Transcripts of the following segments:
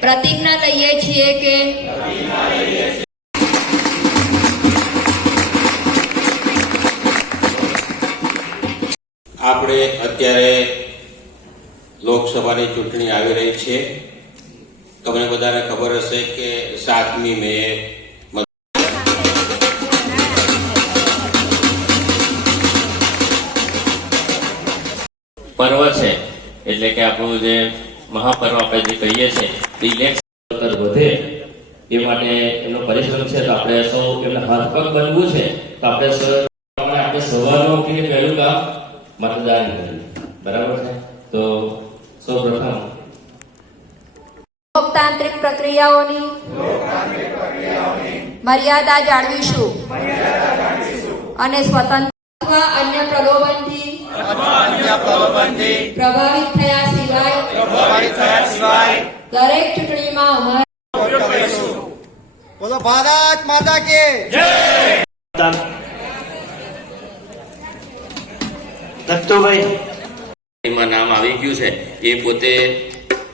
પ્રતિજ્ઞા લઈએ છીએ કે આપણે અત્યારે લોકસભાની ચૂંટણી આવી રહી છે. તમને બધાને ખબર હશે કે સાતમી મે એટલે કે આપણું જે મહાપર્વ આપણે જે કહીએ છીએ વધે એ માટે એમનો પરિશ્રમ છે. તો આપણે સૌ એમને હાથપગ બનવું છે. તો આપણે આપણે સવારનો ઉઠીને પહેલું કામ? મતદાન કર્યું બરાબર છે? તો સૌ પ્રથમ લોકતાંત્રિક પ્રક્રિયાઓની મર્યાદા જાળવીશું. અને સ્વતંત્ર અન્ય પ્રલોભનથી પ્રભાવિત થયા સિવાય દરેક ચૂંટણીમાં અમારે બોલો ભારત માતા કે એમાં નામ આવી ગયું છે. એ પોતે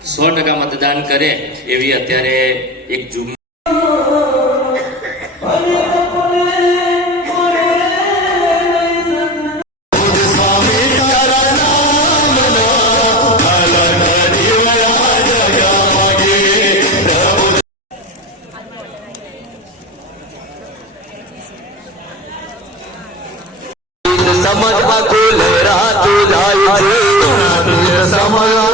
સો ટકા મતદાન કરે એવી અત્યારે એક જુમ સમજમાં કુલ રાતું જાય છે સમજ